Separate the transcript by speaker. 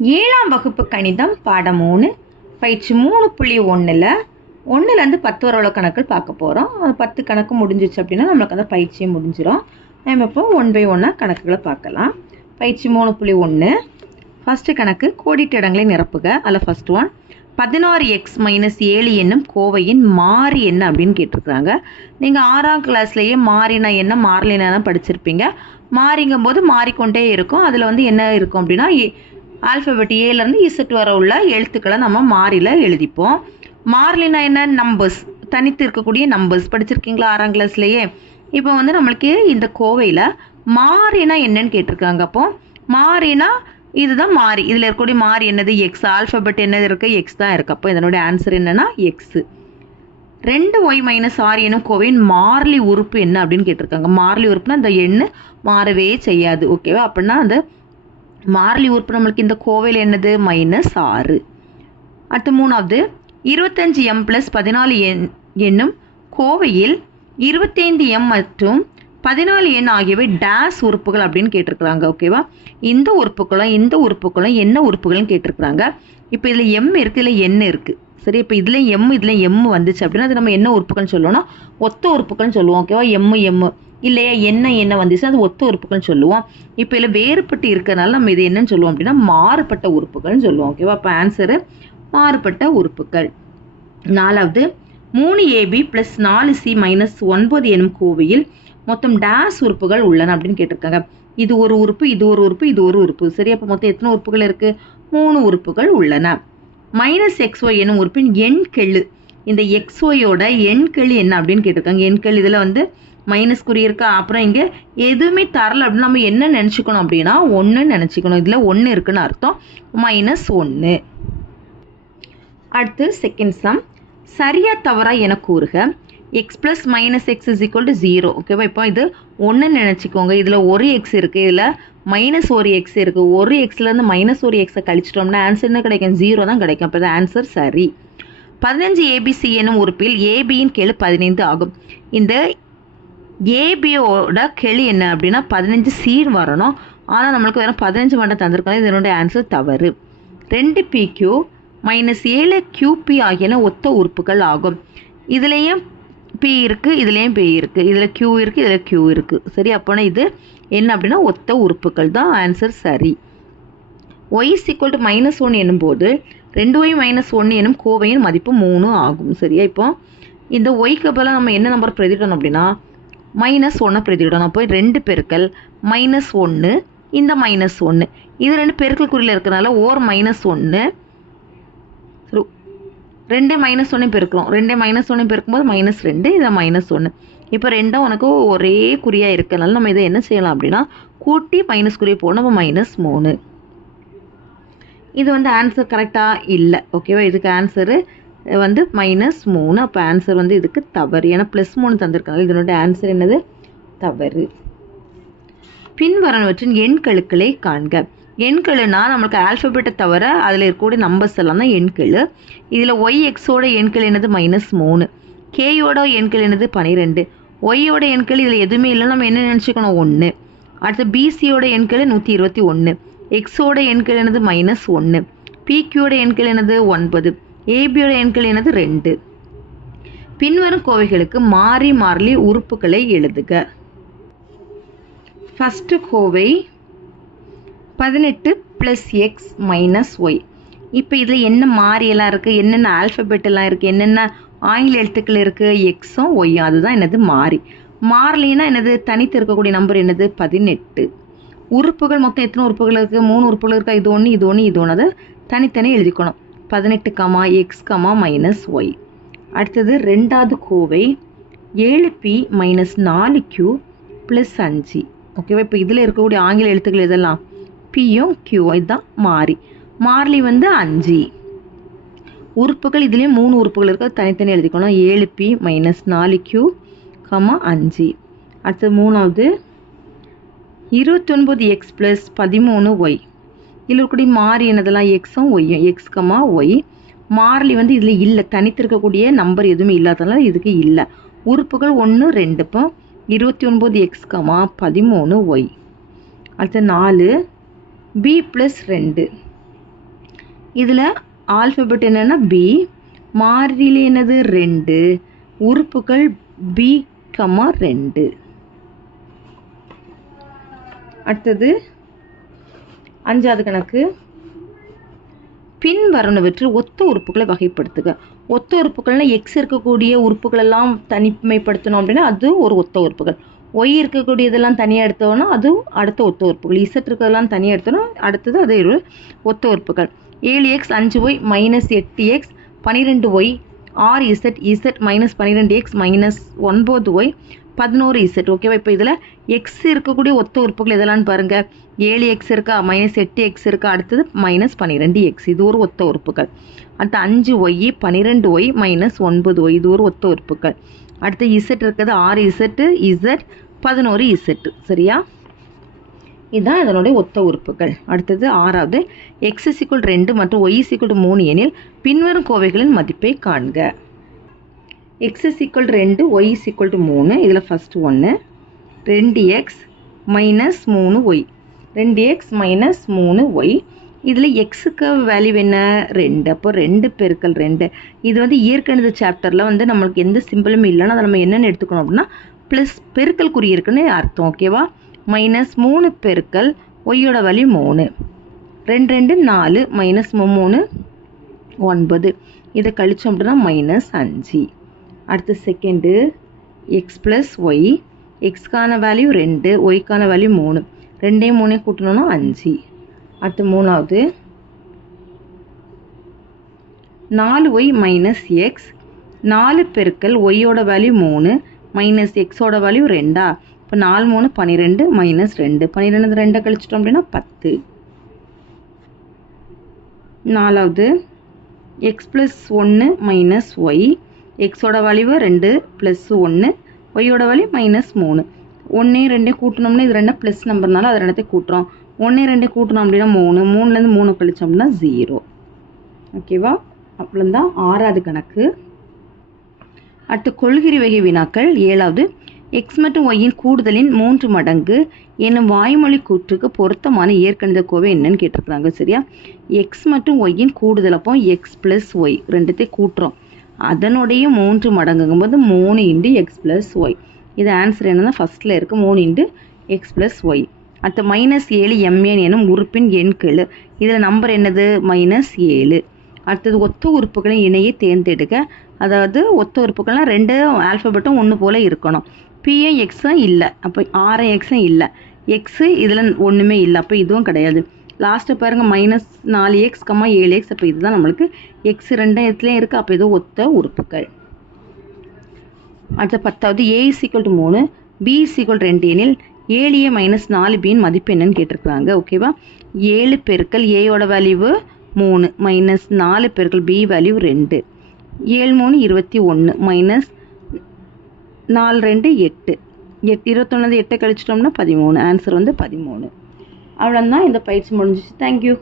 Speaker 1: ஏழாம் வகுப்பு கணிதம் பாடம் மூணு பயிற்சி மூணு புள்ளி ஒன்றில் ஒன்றுலேருந்து பத்து வரவுள்ள கணக்குகள் பார்க்க போகிறோம் அது பத்து கணக்கு முடிஞ்சிச்சு அப்படின்னா நம்மளுக்கு அந்த பயிற்சியும் முடிஞ்சிடும் நம்ம இப்போ ஒன் பை ஒன்னாக கணக்குகளை பார்க்கலாம். பயிற்சி மூணு புள்ளி ஒன்று ஃபஸ்ட்டு கணக்கு கோடிட்டு இடங்களை நிரப்புக. அதில் ஃபஸ்ட் ஒன் பதினாறு எக்ஸ் மைனஸ் ஏழு என்னும் கோவையின் மாறி என்ன அப்படின்னு கேட்டிருக்கிறாங்க. நீங்கள் ஆறாம் கிளாஸ்லேயே மாறினா என்ன மாறலினா படிச்சிருப்பீங்க? மாறிங்கும் போது மாறிக்கொண்டே இருக்கும். அதில் வந்து என்ன இருக்கும் அப்படின்னா ஆல்ஃபபெட் ஏலேருந்து இசட் வர உள்ள எழுத்துக்களை நம்ம மாறியில் எழுதிப்போம். மாறிலினா என்ன? நம்பர்ஸ் தனித்து இருக்கக்கூடிய நம்பர்ஸ் படிச்சிருக்கீங்களா ஆறாம் கிளாஸ்லேயே இப்போ வந்து நம்மளுக்கு இந்த கோவையில் மாறினா என்னன்னு கேட்டிருக்காங்க அப்போ. மாறினா இதுதான் மாறி. இதில் இருக்கக்கூடிய மாறி என்னது? எக்ஸ் ஆல்ஃபபெட் என்னது இருக்குது எக்ஸ் தான் இருக்குது அப்போ இதனுடைய ஆன்சர் என்னன்னா எக்ஸு ரெண்டு ஒய் மைனஸ் ஆறு எனும் கோவையின் மாறிலி உறுப்பு என்ன அப்படின்னு கேட்டிருக்காங்க. மாறிலி உறுப்புனா அந்த எண்ணு மாறவே செய்யாது. ஓகேவா அப்படின்னா அந்த மாறிலி உறுப்பு நம்மளுக்கு இந்த கோவையில் என்னது? மைனஸ் ஆறு. அடுத்து மூணாவது. இருபத்தஞ்சு எம் ப்ளஸ் பதினாலு எண் என்னும் கோவையில் இருபத்தைந்து எம் மற்றும் பதினாலு எண் ஆகியவை டேஸ் உறுப்புகள் அப்படின்னு கேட்டிருக்கிறாங்க ஓகேவா இந்த உறுப்புகளும் இந்த உறுப்புகளும் என்ன உறுப்புகள்னு கேட்டிருக்கிறாங்க. இப்போ இதில் எம் இருக்குது இதில் எண் இருக்குது சரி இப்போ இதில் எம் இதில் எம் வந்துச்சு அப்படின்னா அது நம்ம என்ன உறுப்புகள்னு சொல்லுவோம்னா ஒத்த உறுப்புகள்னு சொல்லுவோம் ஓகேவா எம் எம் இல்லையா? என்ன என்ன வந்துச்சு? அது ஒத்த உறுப்புகள்னு சொல்லுவோம். இப்போ இதில் வேறுபட்டு இருக்கிறனால நம்ம இது என்னன்னு சொல்லுவோம் அப்படின்னா மாறுபட்ட உறுப்புகள்னு சொல்லுவோம். ஓகேவா அப்போ ஆன்சரு மாறுபட்ட உறுப்புகள். நாலாவது மூணு ஏபி ப்ளஸ் நாலு சி மைனஸ் ஒன்பது எனும் கோவையில் மொத்தம் டேஸ் உறுப்புகள் உள்ளன அப்படின்னு கேட்டிருக்காங்க. இது ஒரு உறுப்பு இது ஒரு உறுப்பு இது ஒரு உறுப்பு. சரி அப்போ மொத்தம் எத்தனை உறுப்புகள் இருக்குது மூணு உறுப்புகள் உள்ளன. மைனஸ் எக்ஸ் ஒய் எனும் உறுப்பின் எண் கெழு. இந்த எக்ஸ்ஒயோட எண்கள் என்ன அப்படின்னு கேட்டிருக்காங்க. எண் இதில் வந்து மைனஸ் குறி இருக்கா அப்புறம் இங்கே எதுவுமே தரல அப்படின்னு நம்ம என்ன நினச்சிக்கணும் அப்படின்னா ஒன்றுன்னு நினச்சிக்கணும். இதில் ஒன்று இருக்குன்னு அர்த்தம். மைனஸ் ஒன்று அடுத்து செகண்ட் சம் சரியா தவறா என கூறுக. X plus minus x is equal to zero ஓகேவா இப்போ இது ஒன்று நினச்சிக்கோங்க. இதில் ஒரு எக்ஸ் இருக்குது இதில் மைனஸ் ஒரு எக்ஸ் இருக்குது ஒரு எக்ஸ்லேருந்து மைனஸ் ஒரு எக்ஸை கழிச்சிட்டோம்னா ஆன்சர் என்ன கிடைக்கும்? ஜீரோ தான் கிடைக்கும். அப்போ ஆன்சர் சரி. பதினஞ்சு ஏபிசி எனும் உறுப்பில் ஏபியின் கெழு பதினைந்து ஆகும். இந்த ஏபியோட கெளி என்ன அப்படின்னா பதினஞ்சு சீர் வரணும். ஆனால் நம்மளுக்கு வெறும் பதினஞ்சு மட்டும் தந்திருக்காங்க. இதனுடைய ஆன்சர் தவறு. ரெண்டு பிக்யூ மைனஸ் ஏழு கியூபி ஆகியன ஒத்த உறுப்புகள் ஆகும். இதுலேயும் பி இருக்குது இதுலேயும் பி இருக்குது இதில் கியூ இருக்குது இதில் கியூ இருக்குது சரி அப்போனா இது என்ன அப்படின்னா ஒத்த உறுப்புகள் தான் ஆன்சர் சரி. Y equal to minus one எனும்போது ரெண்டு ஒய் மைனஸ் ஒன்று எனும் கோவையின் மதிப்பு மூணு ஆகும். சரியா இப்போ? இந்த ஒய்க்கு பதிலாக நம்ம என்ன நம்பர் பிரதிடணும் அப்படின்னா மைனஸ் ஒன்றை பிரதிடணும் அப்போ ரெண்டு பெருக்கல் மைனஸ் ஒன்று இந்த மைனஸ் ஒன்று இது ரெண்டு பெருக்கல் குறியில் இருக்கிறனால ஓர் மைனஸ் ஒன்று ரெண்டே மைனஸ் ஒன்று பெருக்கிறோம் ரெண்டே மைனஸ் ஒன்று பெருக்கும்போது மைனஸ் ரெண்டு இதை மைனஸ் ஒன்று இப்போ ரெண்டும் உனக்கு ஒரே குறியாக இருக்கிறனால நம்ம இதை என்ன செய்யலாம் அப்படின்னா கூட்டி மைனஸ் குறியை போகணும் நம்ம மைனஸ் மூணு. இது வந்து ஆன்சர் கரெக்டாக இல்லை. ஓகேவா இதுக்கு ஆன்சரு வந்து மைனஸ் மூணு. அப்போ ஆன்சர் வந்து இதுக்கு தவறு. ஏன்னா ப்ளஸ் மூணு தந்திருக்கனால இதனுடைய ஆன்சர் என்னது? தவறு. பின்வரனவற்றின் எண்களுக்களை காண்க. எண்களுனா நம்மளுக்கு ஆல்ஃபபெட்டை தவிர அதில் இருக்கக்கூடிய நம்பர்ஸ் எல்லாம் தான் எண்கள் இதில் ஒய் எக்ஸோட எண்கள் என்னது? மைனஸ் மூணு. கேயோட எண்கள் என்னது? பன்னிரெண்டு ஒய்யோட எண்கள் இதில் எதுவுமே இல்லை நம்ம என்ன நினச்சிக்கணும்? ஒன்று அடுத்து பிசியோட எண்கள் நூற்றி இருபத்தி ஒன்று எக்ஸோட எண்கள் எனது மைனஸ் ஒன்று பிக்யூட எண்கள் எனது ஒன்பது. ஏபியோட எண்கள் எனது ரெண்டு. பின்வரும் கோவைகளுக்கு மாறி மாறி உறுப்புகளை எழுதுக. ஃபஸ்ட்டு கோவை பதினெட்டு ப்ளஸ் எக்ஸ் மைனஸ் ஒய் இப்போ இதில் என்ன மாறியெல்லாம் இருக்குது என்னென்ன ஆல்ஃபபெட் எல்லாம் இருக்குது என்னென்ன ஆங்கில எழுத்துக்கள் இருக்குது எக்ஸும் ஒய்யும் அதுதான் என்னது மாறி. மாறலினா என்னது தனித்து இருக்கக்கூடிய நம்பர் என்னது? பதினெட்டு. உறுப்புகள் மொத்தம் எத்தனை உறுப்புகள் இருக்குது மூணு உறுப்புகள் இருக்கா? இது ஒன்று இது ஒன்று இது ஒன்று அதை தனித்தனி எழுதிக்கணும். பதினெட்டு comma x comma minus y அடுத்தது ரெண்டாவது கோவை ஏழு பி மைனஸ் நாலு கியூ ப்ளஸ் அஞ்சு. ஓகேவா இப்போ இதில் இருக்கக்கூடிய ஆங்கில எழுத்துக்கள் இதெல்லாம். பியும் கியூ இதுதான் மாறி. மாறிலி வந்து அஞ்சு. உறுப்புகள் இதுலேயும் மூணு உறுப்புகள் இருக்குது தனித்தனி எழுதிக்கணும். ஏழு பி மைனஸ் நாலு கியூ கமா அஞ்சு. அடுத்தது மூணாவது இருபத்தொன்பது எக்ஸ் ப்ளஸ் பதிமூணு ஒய் இதில் இருக்கக்கூடிய மாறி என்னதெல்லாம் எக்ஸும் ஒய்யும் எக்ஸ் கமா ஒய் மாறிலி வந்து இதில் இல்லை. தனித்திருக்கக்கூடிய நம்பர் எதுவுமே இல்லாதனால இதுக்கு இல்லை. உறுப்புகள் ஒன்று ரெண்டு. இப்போ இருபத்தி ஒன்பது எக்ஸ் கமா பதிமூணு ஒய் அடுத்து நாலு. பி ப்ளஸ் ரெண்டு. இதில் ஆல்ஃபபெட் என்னென்னா பி மாறிலி என்னது? ரெண்டு. உறுப்புகள் பி கமா ரெண்டு. அடுத்தது அஞ்சாவது கணக்கு. பின்வரணவற்று ஒத்த உறுப்புகளை வகைப்படுத்துக. ஒத்த உறுப்புகள்னா எக்ஸ் இருக்கக்கூடிய உறுப்புகள் எல்லாம் தனிமைப்படுத்தணும் அப்படின்னா அது ஒரு ஒத்த உறுப்புகள். ஒய் இருக்கக்கூடியதெல்லாம் தனியாக எடுத்தோம்னா அது அடுத்த ஒத்த உறுப்புகள். இசட் இருக்கிறதெல்லாம் தனியாக எடுத்தோம்னா அடுத்தது அது ஒரு ஒத்த உறுப்புகள். ஏழு எக்ஸ் அஞ்சு ஒய் மைனஸ் எட்டு எக்ஸ் பன்னிரெண்டு ஒய் ஆறு இசட் இசட் மைனஸ் பன்னிரெண்டு எக்ஸ் மைனஸ் ஒன்பது ஒய் பதினோரு இசட் ஓகேவா இப்போ இதில் எக்ஸ் இருக்கக்கூடிய ஒத்த உறுப்புகள் எதெல்லாம் பாருங்கள் ஏழு எக்ஸ் இருக்கா மைனஸ் எட்டு எக்ஸ் இருக்கா அடுத்தது மைனஸ் பன்னிரெண்டு எக்ஸ் இது ஒரு ஒத்த உறுப்புகள். அடுத்து அஞ்சு ஒய் பன்னிரெண்டு ஒய் மைனஸ் ஒன்பது ஒய் இது ஒரு ஒத்த உறுப்புகள். அடுத்து இசட் இருக்கிறது ஆறு இசட்டு இசட் பதினோரு இசட்டு சரியா? இதுதான் இதனுடைய ஒத்த உறுப்புகள். அடுத்தது ஆறாவது எக்ஸ் சிக்குள் ரெண்டு மற்றும் ஒய் சிக்குள் மூணு எனில் பின்வரும் கோவைகளின் மதிப்பை காண்க. எக்ஸ் சிக்குள் ரெண்டு ஒய் சிக்குள் மூணு. இதில் ஃபஸ்ட்டு ஒன்று ரெண்டு எக்ஸ் மைனஸ் மூணு ஒய் ரெண்டு எக்ஸ் மைனஸ் மூணு ஒய் இதில் எக்ஸுக்கு வேல்யூ என்ன? ரெண்டு. அப்போ ரெண்டு பெருக்கல் ரெண்டு. இது வந்து இயற்கணித சாப்டரில் வந்து நம்மளுக்கு எந்த சிம்பிளும் இல்லைன்னா அதை நம்ம என்னென்னு எடுத்துக்கணும் அப்படின்னா ப்ளஸ் பெருக்கல் குறி இருக்குன்னு அர்த்தம் ஓகேவா மைனஸ் மூணு பெருக்கல் ஒய்யோட வேல்யூ மூணு. ரெண்டு ரெண்டு நாலு மைனஸ் மூணு ஒன்பது. இதை கழிச்சோம் அப்படின்னா மைனஸ் அஞ்சு. அடுத்து செகண்டு எக்ஸ் ப்ளஸ் ஒய் எக்ஸ்க்கான வேல்யூ ரெண்டு ஒய்க்கான வேல்யூ மூணு. ரெண்டையும் மூணையும் கூட்டணும்னா அஞ்சு. அடுத்து மூணாவது. நாலு ஒய் மைனஸ் எக்ஸ் நாலு பெருக்கல் ஒய்யோட வேல்யூ மூணு மைனஸ் எக்ஸோட வேல்யூ ரெண்டா. இப்போ நாலு மூணு பன்னிரெண்டு மைனஸ் ரெண்டு. பன்னிரெண்டு ரெண்டை கழிச்சிட்டோம் அப்படின்னா பத்து. நாலாவது எக்ஸ் ப்ளஸ் ஒன்று மைனஸ் ஒய் எக்ஸோட வலிவு ரெண்டு ப்ளஸ் ஒன்று ஒய்யோட வலி மைனஸ் மூணு. ஒன்றே ரெண்டே கூட்டணும்னா இது ரெண்டு ப்ளஸ் நம்பர்னால அது ரெண்டத்தையும் கூட்டுறோம். ஒன்றே ரெண்டே கூட்டணும் அப்படின்னா மூணு. மூணுலேருந்து மூணு கழிச்சோம் அப்படின்னா ஜீரோ ஓகேவா அவ்வளோதான் ஆறாவது கணக்கு. அடுத்து கொள்கிரி வகை வினாக்கள். ஏழாவது எக்ஸ் மற்றும் ஒய்யின் கூடுதலின் மூன்று மடங்கு என்னும் வாய்மொழி கூற்றுக்கு பொருத்தமான இயற்கணித கோவை என்னன்னு கேட்டிருக்கிறாங்க சரியா? எக்ஸ் மற்றும் ஒய்யின் கூடுதல் அப்போ எக்ஸ் ப்ளஸ் ஒய் ரெண்டுத்தையும் கூட்டுறோம். அதனுடைய மூன்று மடங்குங்கும்போது மூணு இன்டு எக்ஸ் ப்ளஸ் ஒய் இது ஆன்சர் என்னன்னா ஃபஸ்ட்டில் இருக்குது மூணு இன்டு எக்ஸ் ப்ளஸ் ஒய் அடுத்து மைனஸ் ஏழு எம்ஏன் எனும் உறுப்பின் எண்கள் இதில் நம்பர் என்னது? மைனஸ் ஏழு. அடுத்தது ஒத்த உறுப்புகளின் இணையை தேர்ந்தெடுக்க. அதாவது ஒத்த உறுப்புகள்லாம் ரெண்டு ஆல்ஃபபெட்டும் ஒன்று போல் இருக்கணும். பிஏ எக்ஸும் இல்லை. அப்போ ஆர்ஐ எக்ஸும் இல்லை. எக்ஸு இதில் ஒன்றுமே இல்லை. அப்போ இதுவும் கிடையாது. லாஸ்ட்டு பாருங்கள் மைனஸ் நாலு எக்ஸ் கம்மா ஏழு எக்ஸ் அப்போ இதுதான் நம்மளுக்கு எக்ஸ் ரெண்டு இடத்துலையும் இருக்குது அப்போ இது ஒத்த உறுப்புகள். அடுத்த பத்தாவது ஏ சிக்வல் டு மூணு. பி சிக்வல் ரெண்டு எனில் ஏழு ஏ மைனஸ் நாலு பின் மதிப்பு என்னன்னு கேட்டிருக்காங்க ஓகேவா ஏழு பெருக்கள் ஏயோட வேல்யூவு மூணு. மைனஸ் நாலு பெருக்கள் பி வேல்யூ ரெண்டு. ஏழு மூணு இருபத்தி ஒன்று மைனஸ் நாலு ரெண்டு எட்டு. எட் இருபத்தொன்னு எட்டை கழிச்சிட்டோம்னா பதிமூணு. ஆன்சர் வந்து பதிமூணு. அவ்வளோதான் இந்த பயிற்சி முடிஞ்சிச்சு. தேங்க்யூ